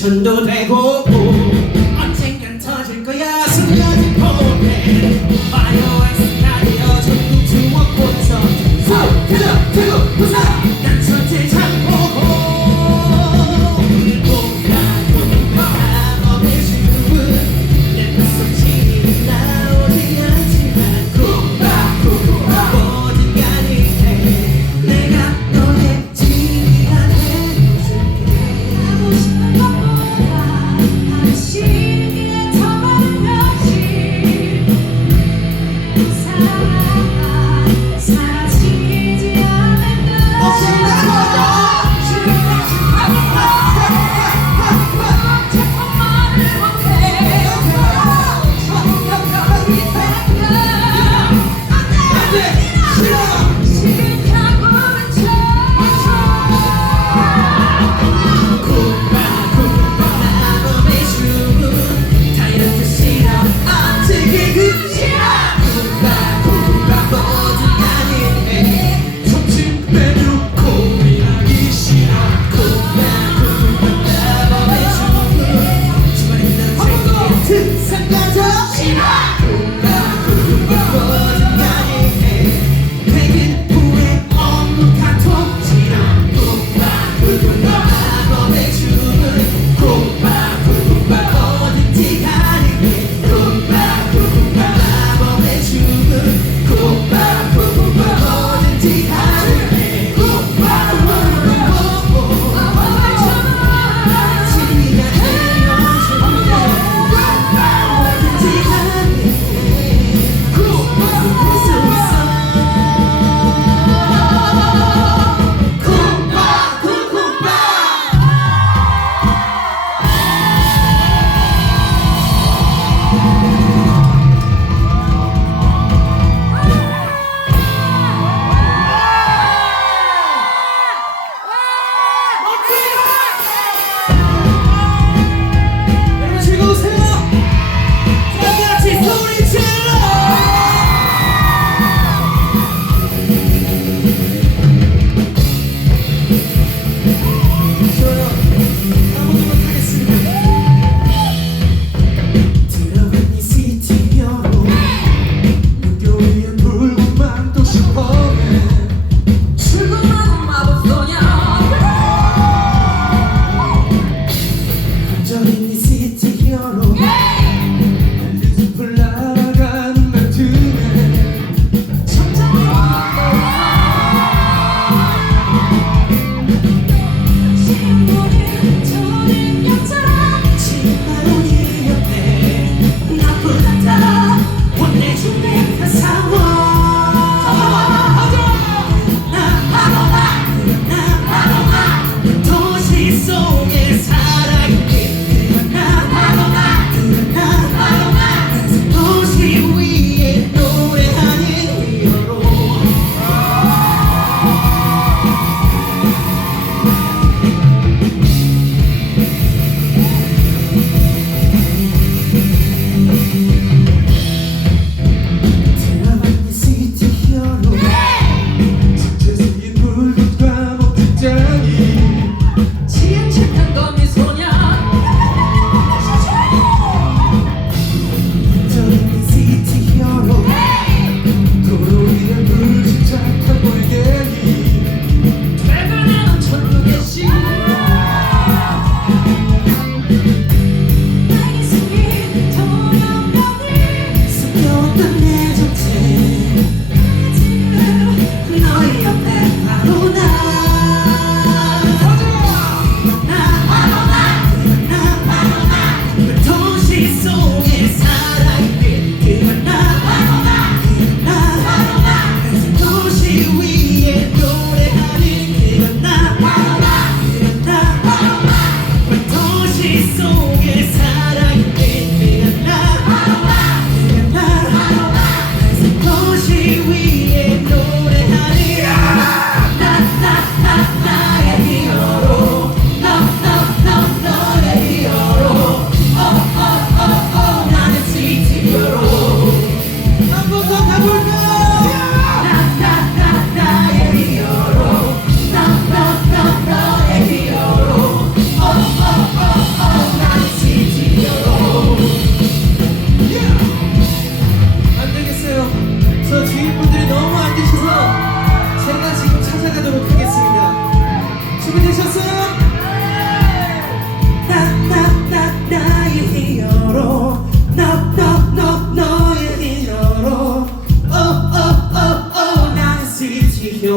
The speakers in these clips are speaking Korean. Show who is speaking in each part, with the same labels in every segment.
Speaker 1: 천도 되고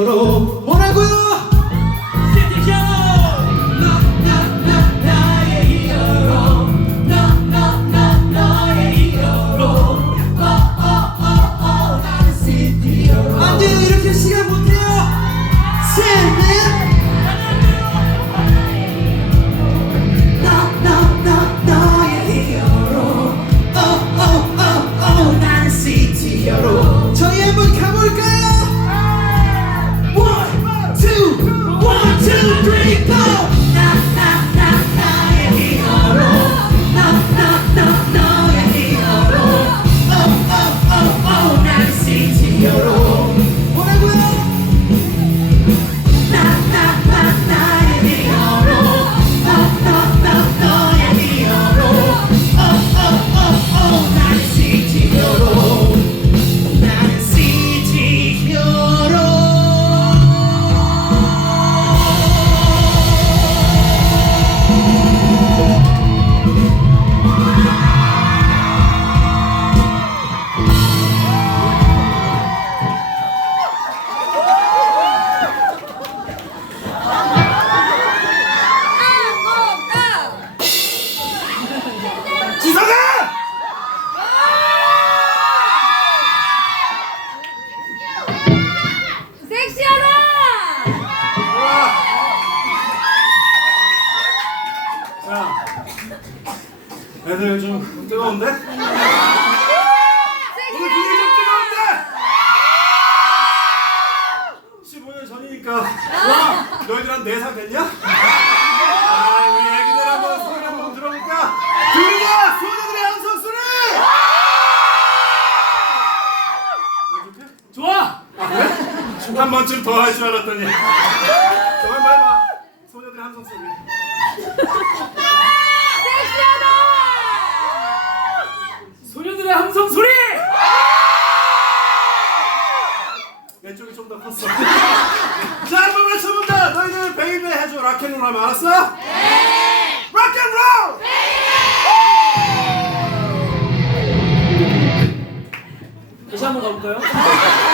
Speaker 1: Oh.
Speaker 2: 한 번쯤 더 할 줄 알았더니. 정말 말봐 소녀들의 함성 소리 소녀들의 함성 소리! 왼쪽이 좀 더 컸어. 자 한번 외쳐본다. 너희들 베이비 해줘. 락앤롤 하면 알았어? 네! 락앤롤! 다시 한번 가볼까요?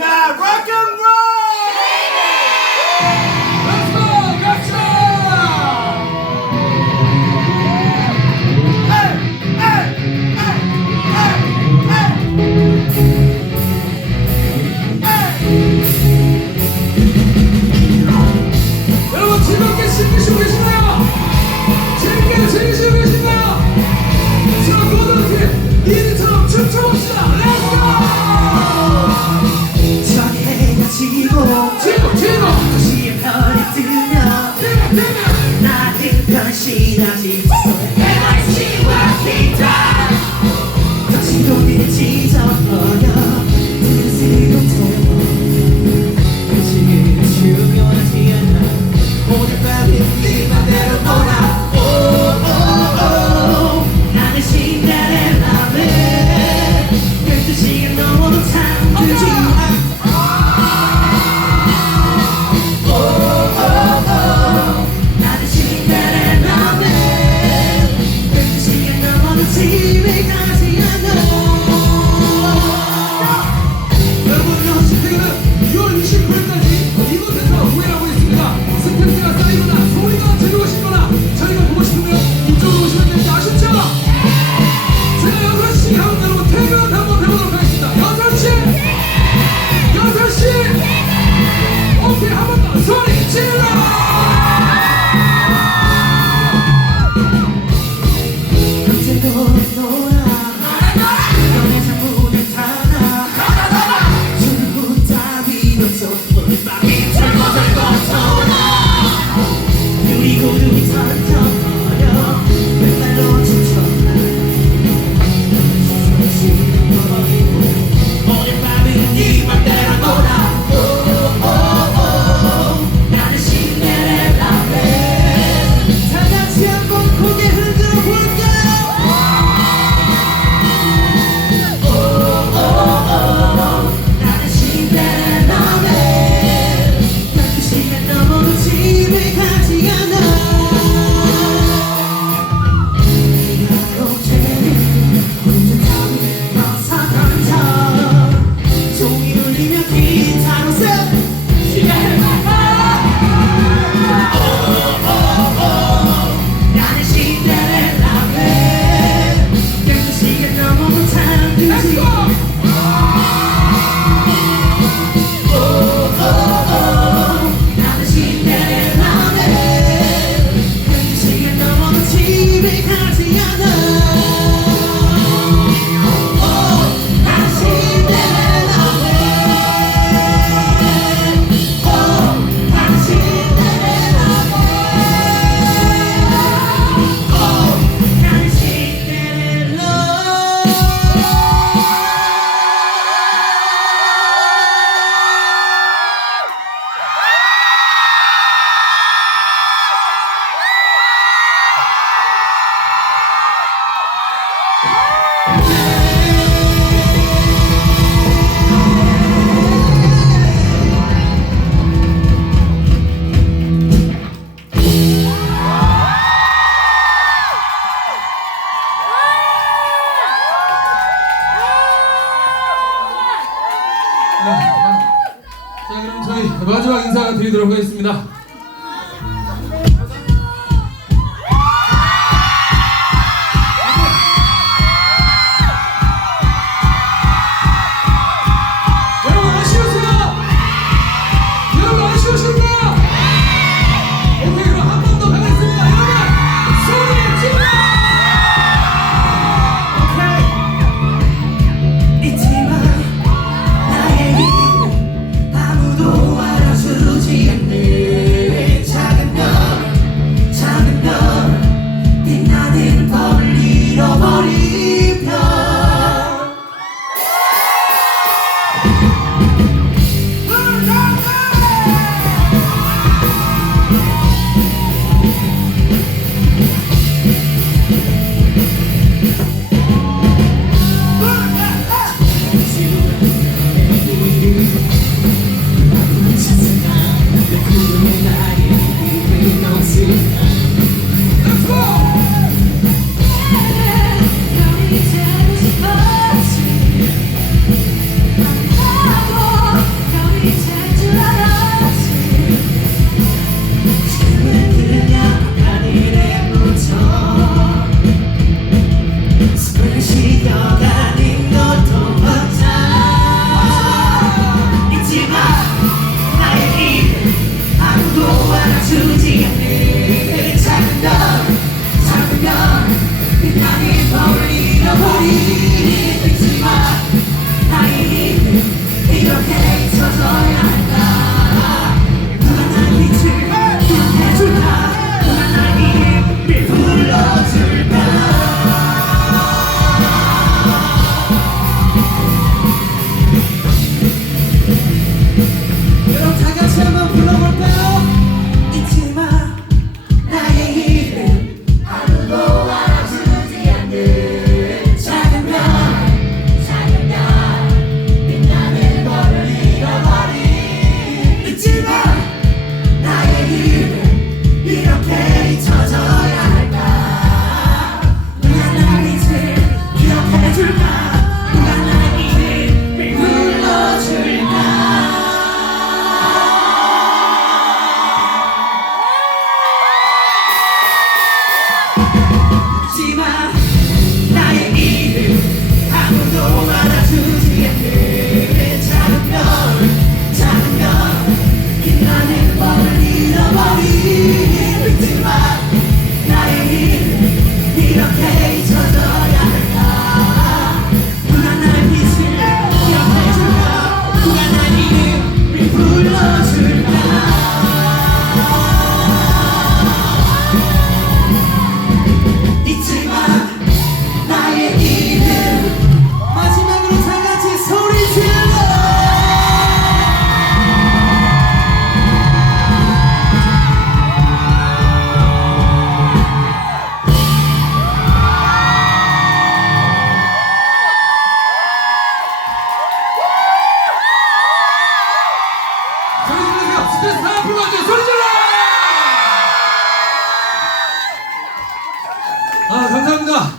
Speaker 2: Skyrocket! 다시
Speaker 1: 다시 내 다시 와 기타 다시 돌리지 않아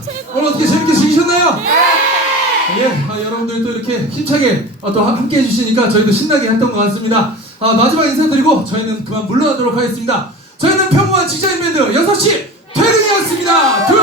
Speaker 1: 최고! 오늘
Speaker 2: 어떻게 재밌게 즐기셨나요? 네. 예, 아, 여러분들이 또 이렇게 힘차게 아, 또 함께 해주시니까 저희도 신나게 했던 것 같습니다. 아, 마지막 인사드리고 저희는 그만 물러나도록 하겠습니다. 저희는 평범한 직장인 밴드 6시 퇴근이었습니다. 둘,